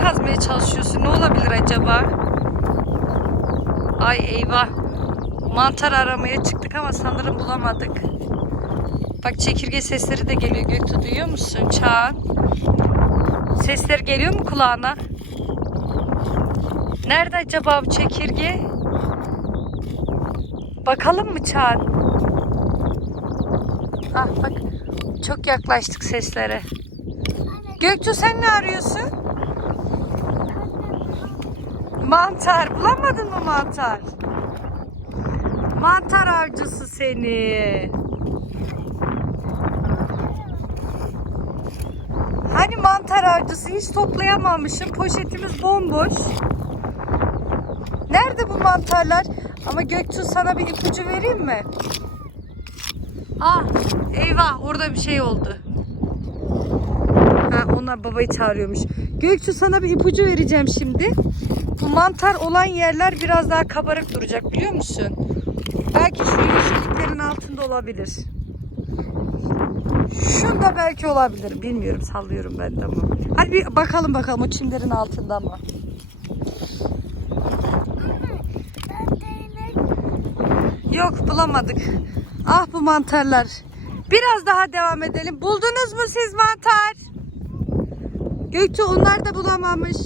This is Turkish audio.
kazmaya çalışıyorsun. Ne olabilir acaba? Ay eyvah. Mantar aramaya çıktık ama sanırım bulamadık. Bak çekirge sesleri de geliyor. Göktuğ duyuyor musun? Çağan. Sesler geliyor mu kulağına? Nerede acaba bu çekirge? Bakalım mı Çağan? Ah bak çok yaklaştık seslere. Göktuğ sen ne arıyorsun? Mantar. Bulamadın mı mantar? Mantar avcısı seni. Hani mantar avcısı hiç toplayamamışım. Poşetimiz bomboş. Nerede bu mantarlar? Ama Göktuğ sana bir ipucu vereyim mi? Ah eyvah orada bir şey oldu. Onlar babayı çağırıyormuş. Gökçü sana bir ipucu vereceğim şimdi. Bu mantar olan yerler biraz daha kabarık duracak biliyor musun? Belki şu yeşilliklerin altında olabilir. Şunda belki olabilir. Bilmiyorum sallıyorum ben de ama. Hadi bir bakalım bakalım o çimlerin altında mı? Yok bulamadık. Ah bu mantarlar. Biraz daha devam edelim. Buldunuz mu siz mantar? Gökçe onlar da bulamamış.